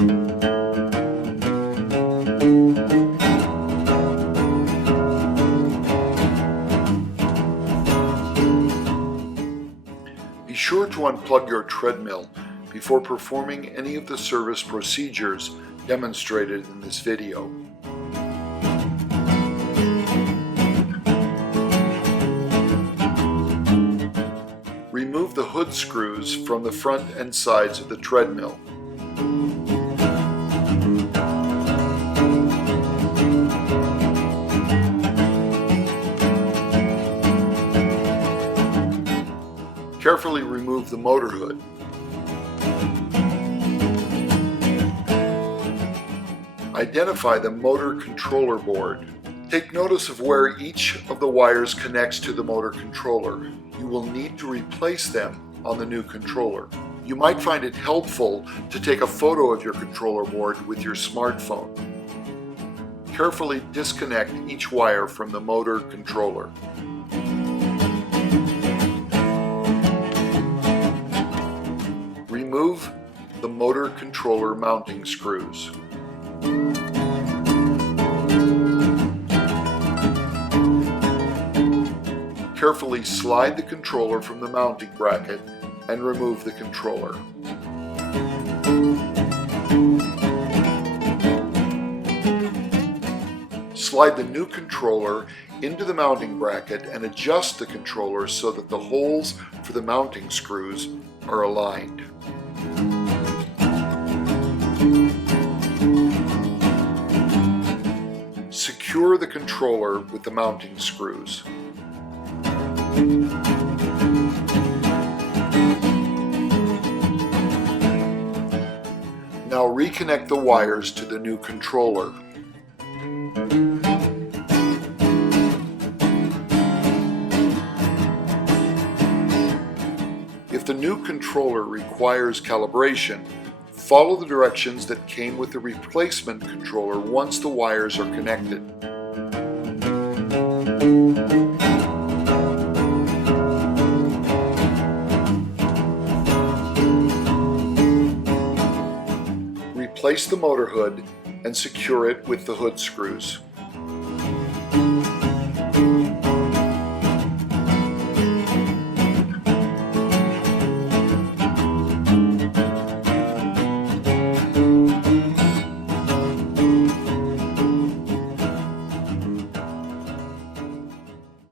Be sure to unplug your treadmill before performing any of the service procedures demonstrated in this video. Remove the hood screws from the front and sides of the treadmill. Carefully remove the motor hood. Identify the motor controller board. Take notice of where each of the wires connects to the motor controller. You will need to replace them on the new controller. You might find it helpful to take a photo of your controller board with your smartphone. Carefully disconnect each wire from the motor controller. Remove the motor controller mounting screws. Carefully slide the controller from the mounting bracket and remove the controller. Slide the new controller into the mounting bracket and adjust the controller so that the holes for the mounting screws are aligned. Secure the controller with the mounting screws. Now reconnect the wires to the new controller. If the new controller requires calibration, follow the directions that came with the replacement controller once the wires are connected. Replace the motor hood and secure it with the hood screws.